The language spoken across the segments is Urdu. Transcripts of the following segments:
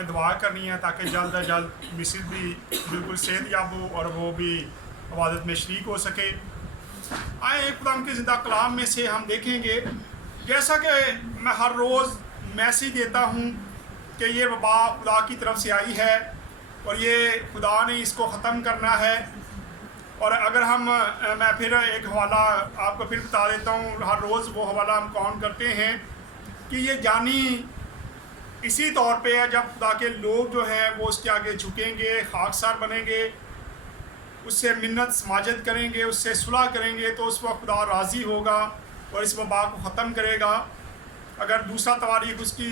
نے دعا کرنی ہے تاکہ جلد از جلد مسز بھی بالکل صحت یاب ہو اور وہ بھی عبادت میں شریک ہو سکے۔ آئے خدا کے زندہ کلام میں سے ہم دیکھیں گے، جیسا کہ میں ہر روز میسیج دیتا ہوں کہ یہ وبا خدا کی طرف سے آئی ہے اور یہ خدا نے اس کو ختم کرنا ہے۔ اور اگر میں پھر ایک حوالہ آپ کو پھر بتا دیتا ہوں، ہر روز وہ حوالہ ہم کاؤنٹ کرتے ہیں کہ یہ جانی اسی طور پہ ہے جب خدا کے لوگ جو ہیں وہ اس کے آگے جھکیں گے، خاکسار بنیں گے، اس سے منت سماجت کریں گے، اس سے صلح کریں گے، تو اس وقت خدا راضی ہوگا اور اس وبا کو ختم کرے گا۔ اگر دوسرا تواریخ اس کی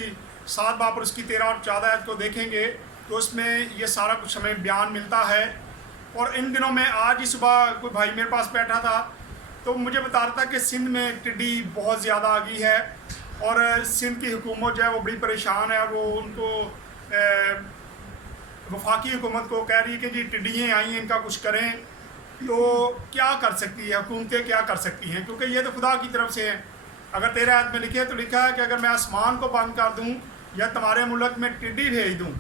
7 باب اور اس کی 13 اور 14 آیت کو دیکھیں گے تو اس میں یہ سارا کچھ ہمیں بیان ملتا ہے۔ اور ان دنوں میں آج ہی صبح کوئی بھائی میرے پاس بیٹھا تھا تو مجھے بتا رہا تھا کہ سندھ میں ٹڈی بہت زیادہ آ گئی ہے اور سندھ کی حکومت جو ہے وہ بڑی پریشان ہے، اور وہ ان کو وفاقی حکومت کو کہہ رہی ہے کہ جی ٹڈیاں آئی ہیں، ان کا کچھ کریں۔ تو کیا کر سکتی ہے حکومتیں، کیا کر سکتی ہیں؟ کیونکہ یہ تو خدا کی طرف سے ہے۔ اگر 13 آیت میں لکھے تو لکھا ہے کہ اگر میں آسمان کو بند کر دوں یا تمہارے ملک میں ٹڈی بھیج دوں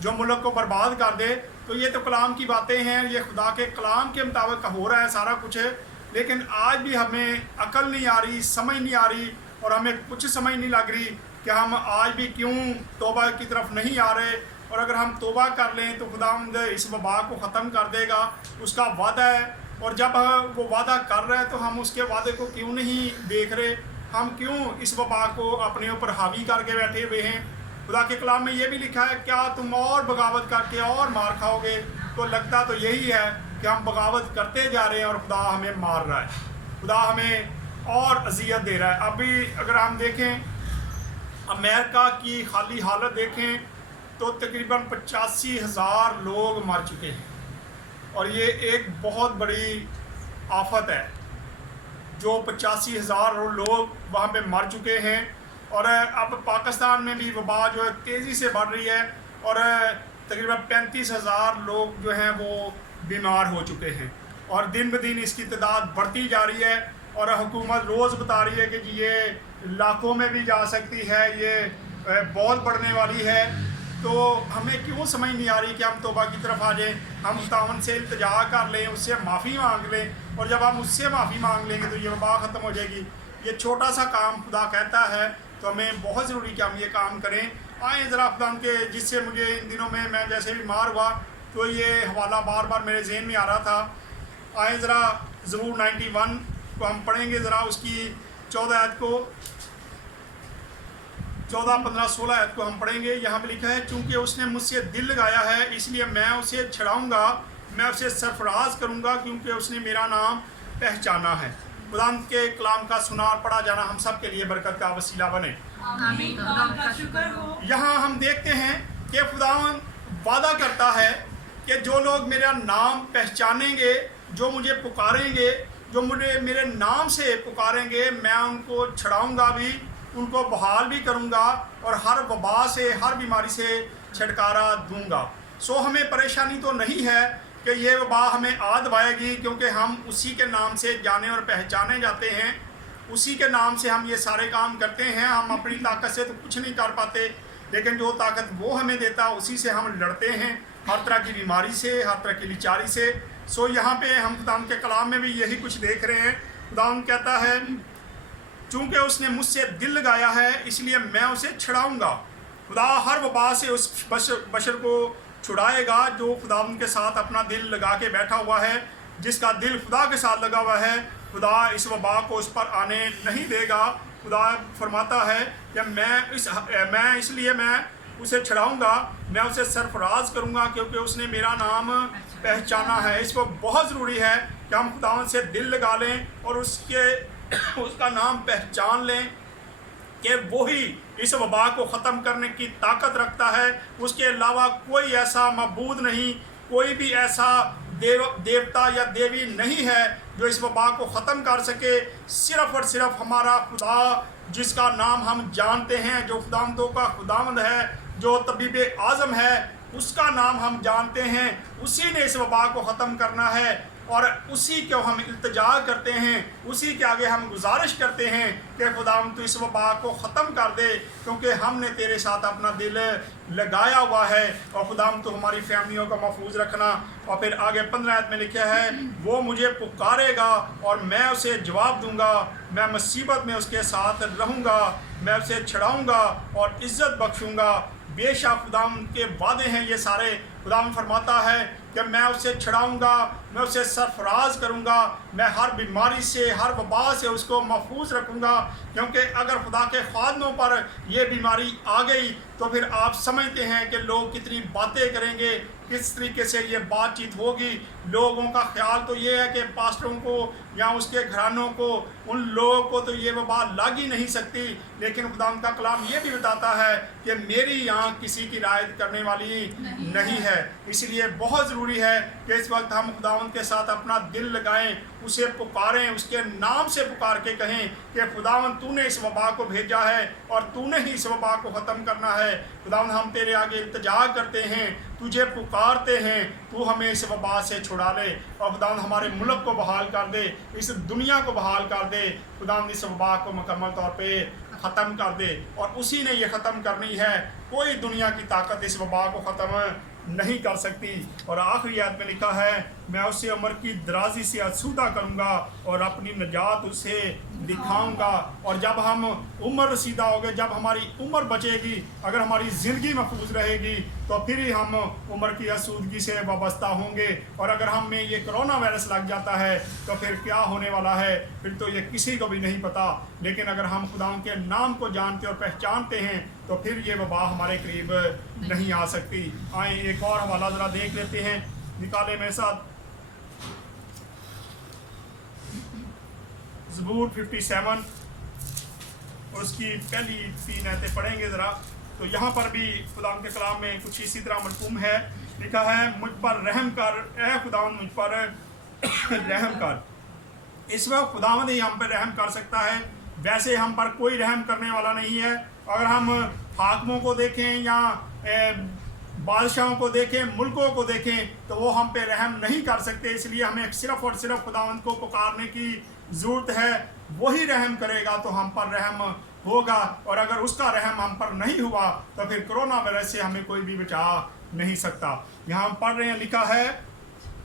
جو ملک کو برباد کر دے، تو یہ تو کلام کی باتیں ہیں، یہ خدا کے کلام کے مطابق ہو رہا ہے سارا کچھ ہے۔ لیکن آج بھی ہمیں عقل نہیں آ رہی، سمجھ نہیں آ رہی، اور ہمیں کچھ سمجھ نہیں لگ رہی کہ ہم آج بھی کیوں توبہ کی طرف نہیں آ رہے۔ اور اگر ہم توبہ کر لیں تو خداوند اس وبا کو ختم کر دے گا، اس کا وعدہ ہے۔ اور جب وہ وعدہ کر رہا ہے تو ہم اس کے وعدے کو کیوں نہیں دیکھ رہے؟ ہم کیوں اس وبا کو اپنے اوپر حاوی کر کے بیٹھے ہوئے ہیں؟ خدا کے کلام میں یہ بھی لکھا ہے، کیا تم اور بغاوت کر کے اور مار کھاؤ گے؟ تو لگتا تو یہی ہے کہ ہم بغاوت کرتے جا رہے ہیں اور خدا ہمیں مار رہا ہے، خدا ہمیں اور اذیت دے رہا ہے۔ ابھی اگر ہم دیکھیں امریکہ کی خالی حالت دیکھیں تو تقریباً 85,000 لوگ مر چکے ہیں، اور یہ ایک بہت بڑی آفت ہے جو 85,000 لوگ وہاں پہ مر چکے ہیں۔ اور اب پاکستان میں بھی وبا جو ہے تیزی سے بڑھ رہی ہے، اور تقریباً 35,000 لوگ جو ہیں وہ بیمار ہو چکے ہیں، اور دن بدن اس کی تعداد بڑھتی جا رہی ہے۔ اور حکومت روز بتا رہی ہے کہ جی یہ لاکھوں میں بھی جا سکتی ہے، یہ بہت بڑھنے والی ہے۔ تو ہمیں کیوں سمجھ نہیں آ رہی کہ ہم توبہ کی طرف آ جائیں، ہم خداوند سے التجا کر لیں، اس سے معافی مانگ لیں، اور جب ہم اس سے معافی مانگ لیں گے تو یہ وبا ختم ہو جائے گی۔ یہ چھوٹا سا کام خدا کہتا ہے تو ہمیں بہت ضروری کہ ہم یہ کام کریں۔ آئیں ذرا خداوند کے، جس سے مجھے ان دنوں میں جیسے بیمار ہوا تو یہ حوالہ بار بار میرے ذہن میں آ رہا تھا۔ آئیں ذرا زبور 91 کو ہم پڑھیں گے، ذرا اس کی 14 آیت کو، 14، 15، 16 آیت کو ہم پڑھیں گے۔ یہاں پہ لکھا ہے، چونکہ اس نے مجھ سے دل لگایا ہے اس لیے میں اسے چھڑاؤں گا، میں اسے سرفراز کروں گا کیونکہ اس نے میرا نام پہچانا ہے۔ خداوند کے کلام کا سنا اور پڑھا جانا ہم سب کے لیے برکت کا وسیلہ بنے۔ آمین۔ خدا کا شکر ہو۔ یہاں ہم دیکھتے ہیں کہ خداوند وعدہ کرتا ہے کہ جو لوگ میرا نام پہچانیں گے، جو مجھے پکاریں گے، جو مجھے میرے نام سے پکاریں گے، میں ان کو چھڑاؤں گا بھی، ان کو بحال بھی کروں گا، اور ہر وبا سے، ہر بیماری سے چھٹکارا دوں گا۔ سو ہمیں پریشانی تو نہیں ہے کہ یہ وبا ہمیں آ دبائے گی، کیونکہ ہم اسی کے نام سے جانے اور پہچانے جاتے ہیں، اسی کے نام سے ہم یہ سارے کام کرتے ہیں۔ ہم اپنی طاقت سے تو کچھ نہیں کر پاتے، لیکن جو طاقت وہ ہمیں دیتا اسی سے ہم لڑتے ہیں، ہر طرح کی بیماری سے، ہر طرح کی لاچاری سے۔ سو یہاں پہ ہم خداوند کے کلام میں بھی یہی کچھ دیکھ رہے ہیں۔ خداوند کہتا ہے، چونکہ اس نے مجھ سے دل لگایا ہے اس لیے میں اسے چھڑاؤں گا۔ خدا ہر وبا سے اس بشر کو چھڑائے گا جو خداوند کے ساتھ اپنا دل لگا کے بیٹھا ہوا ہے۔ جس کا دل خدا کے ساتھ لگا ہوا ہے، خدا اس وبا کو اس پر آنے نہیں دے گا۔ خدا فرماتا ہے کہ میں اس لیے میں اسے چھڑاؤں گا، میں اسے سرفراز کروں گا کیونکہ اس نے میرا نام پہچانا ہے۔ اس کو بہت ضروری ہے کہ ہم خداوند سے دل لگا لیں اور اس کا نام پہچان لیں کہ وہی اس وبا کو ختم کرنے کی طاقت رکھتا ہے۔ اس کے علاوہ کوئی ایسا معبود نہیں، کوئی بھی ایسا دیوتا یا دیوی نہیں ہے جو اس وبا کو ختم کر سکے۔ صرف اور صرف ہمارا خدا، جس کا نام ہم جانتے ہیں، جو خداوندوں کا خداوند ہے، جو طبیب اعظم ہے، اس کا نام ہم جانتے ہیں، اسی نے اس وبا کو ختم کرنا ہے۔ اور اسی کو ہم التجا کرتے ہیں, اسی کے آگے ہم گزارش کرتے ہیں کہ خداوند تو اس وبا کو ختم کر دے, کیونکہ ہم نے تیرے ساتھ اپنا دل لگایا ہوا ہے. اور خداوند تو ہماری فیملیوں کو محفوظ رکھنا. اور پھر آگے 15 آیت میں لکھا ہے, وہ مجھے پکارے گا اور میں اسے جواب دوں گا, میں مصیبت میں اس کے ساتھ رہوں گا, میں اسے چھڑاؤں گا اور عزت بخشوں گا. بے شک خداوند کے وعدے ہیں یہ سارے. خداوند فرماتا ہے کہ میں اسے چھڑاؤں گا, میں اسے سرفراز کروں گا, میں ہر بیماری سے, ہر وبا سے اس کو محفوظ رکھوں گا. کیونکہ اگر خدا کے خادموں پر یہ بیماری آ گئی تو پھر آپ سمجھتے ہیں کہ لوگ کتنی باتیں کریں گے, کس طریقے سے یہ بات چیت ہوگی. لوگوں کا خیال تو یہ ہے کہ پاسٹروں کو یا اس کے گھرانوں کو, ان لوگوں کو تو یہ وبا لگ ہی نہیں سکتی. لیکن خداوند کا کلام یہ بھی بتاتا ہے کہ میری آنکھ کسی کی رعایت کرنے والی نہیں ہے. اس لیے بہت ضروری ہے کہ اس وقت ہم خداوند کے ساتھ اپنا دل لگائیں, اسے پکاریں, اس کے نام سے پکار کے کہیں کہ خداوند تو نے اس وبا کو بھیجا ہے اور تو نے ہی اس وبا کو ختم کرنا ہے. خداوند ہم تیرے آگے التجا کرتے ہیں, تجھے پکارتے ہیں, تو ہمیں اس وبا سے چھڑا لے. اور خداوند ہمارے ملک کو بحال کر دے, اس دنیا کو بحال کر دے. خداوند اس وبا کو مکمل طور پہ ختم کر دے, اور اسی نے یہ ختم کرنی ہے. کوئی دنیا کی طاقت اس وبا کو ختم نہیں کر سکتی. اور آخری آیت میں لکھا ہے, میں اسے عمر کی درازی سے آسودہ کروں گا اور اپنی نجات اسے دکھاؤں گا. اور جب ہم عمر رسیدہ ہو گئے, جب ہماری عمر بچے گی, اگر ہماری زندگی محفوظ رہے گی تو پھر ہی ہم عمر کی آسودگی سے وابستہ ہوں گے. اور اگر ہم میں یہ کرونا وائرس لگ جاتا ہے تو پھر کیا ہونے والا ہے, پھر تو یہ کسی کو بھی نہیں پتا. لیکن اگر ہم خداوند کے نام کو جانتے اور پہچانتے ہیں تو پھر یہ وبا ہمارے قریب نہیں آ سکتی. آئیں ایک اور حوالہ ذرا دیکھ لیتے ہیں, نکالے میرے ساتھ زبور 57 اور اس کی پہلی 3 آیتیں پڑھیں گے ذرا. تو یہاں پر بھی خداوند کے کلام میں کچھ اسی طرح مرقوم ہے. لکھا ہے, مجھ پر رحم کر اے خداوند, مجھ پر رحم کر. اس وقت خداوند ہی ہم پر رحم کر سکتا ہے, ویسے ہم پر کوئی رحم کرنے والا نہیں ہے. اگر ہم حاکموں کو دیکھیں یا بادشاہوں کو دیکھیں, ملکوں کو دیکھیں, تو وہ ہم پہ رحم نہیں کر سکتے. اس لیے ہمیں صرف اور صرف خداوند کو پکارنے کی ضرورت ہے. وہی رحم کرے گا تو ہم پر رحم ہوگا, اور اگر اس کا رحم ہم پر نہیں ہوا تو پھر کرونا وائرس سے ہمیں کوئی بھی بچا نہیں سکتا. یہاں ہم پڑھ رہے ہیں, لکھا ہے,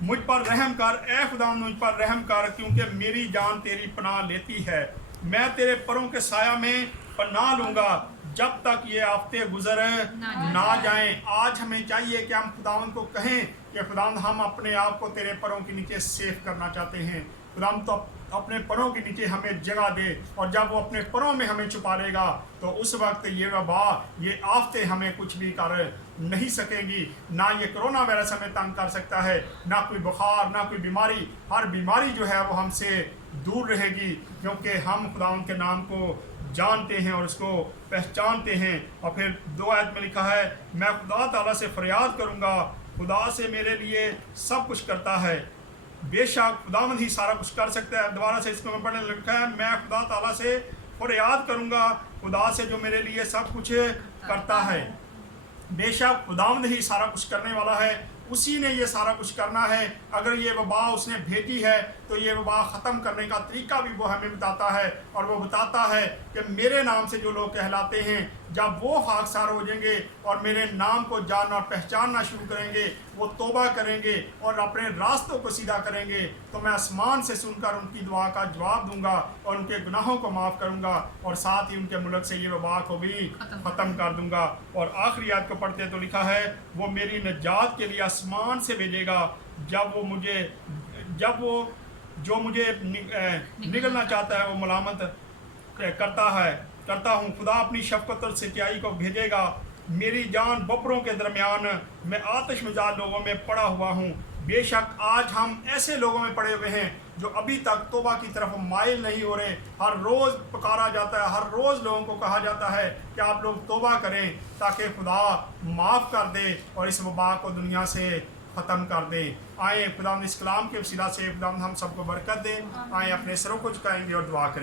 مجھ پر رحم کر اے خداوند, مجھ پر رحم کر, کیونکہ میری جان تیری پناہ لیتی ہے. میں تیرے پروں کے سایہ میں پناہ لوں گا جب تک یہ آفتے گزر نہ جائیں. آج ہمیں چاہیے کہ ہم خداوند کو کہیں کہ خداوند ہم اپنے آپ کو تیرے پروں کے نیچے سیف کرنا چاہتے ہیں. خداوند تو اپنے پروں کے نیچے ہمیں جگہ دے, اور جب وہ اپنے پروں میں ہمیں چھپا لے گا تو اس وقت یہ وبا, یہ آفتے ہمیں کچھ بھی کر نہیں سکیں گی. نہ یہ کرونا وائرس ہمیں تنگ کر سکتا ہے, نہ کوئی بخار, نہ کوئی بیماری. ہر بیماری جو ہے وہ ہم سے دور رہے گی, کیونکہ ہم خداوند کے نام کو جانتے ہیں اور اس کو پہچانتے ہیں. اور پھر 2 آیت میں لکھا ہے, میں خدا تعالیٰ سے فریاد کروں گا, خدا سے میرے لیے سب کچھ کرتا ہے. بے شک خداوند ہی سارا کچھ کر سکتا ہے. دوبارہ سے اس کو میں پڑھنے لکھا ہے, میں خدا تعالیٰ سے فریاد کروں گا, خدا سے جو میرے لیے سب کچھ کرتا ہے. بے شک خداوند ہی سارا کچھ کرنے والا ہے, اسی نے یہ سارا کچھ کرنا ہے. اگر یہ وبا اس نے بھیجی ہے تو یہ وبا ختم کرنے کا طریقہ بھی وہ ہمیں بتاتا ہے, اور وہ بتاتا ہے کہ میرے نام سے جو لوگ کہلاتے ہیں, جب وہ خاکسار ہو جائیں گے اور میرے نام کو جاننا اور پہچاننا شروع کریں گے, وہ توبہ کریں گے اور اپنے راستوں کو سیدھا کریں گے, تو میں آسمان سے سن کر ان کی دعا کا جواب دوں گا اور ان کے گناہوں کو معاف کروں گا, اور ساتھ ہی ان کے ملک سے یہ وبا کو بھی ختم کر دوں گا. اور آخری آیت کو پڑھتے تو لکھا ہے, وہ میری نجات کے لیے آسمان سے بھیجے گا, جب وہ جو مجھے نگلنا چاہتا ہے وہ ملامت کرتا ہوں. خدا اپنی شفقت اور سچائی کو بھیجے گا. میری جان بپروں کے درمیان, میں آتش مزاج لوگوں میں پڑا ہوا ہوں. بے شک آج ہم ایسے لوگوں میں پڑے ہوئے ہیں جو ابھی تک توبہ کی طرف مائل نہیں ہو رہے. ہر روز پکارا جاتا ہے, ہر روز لوگوں کو کہا جاتا ہے کہ آپ لوگ توبہ کریں تاکہ خدا معاف کر دے اور اس وبا کو دنیا سے ختم کر دے. آئیں خداوند اس کلام کے وسیلہ سے خداوند ہم سب کو برکت دے. آئیں اپنے سروں کو جھکائیں گے اور دعا کریں.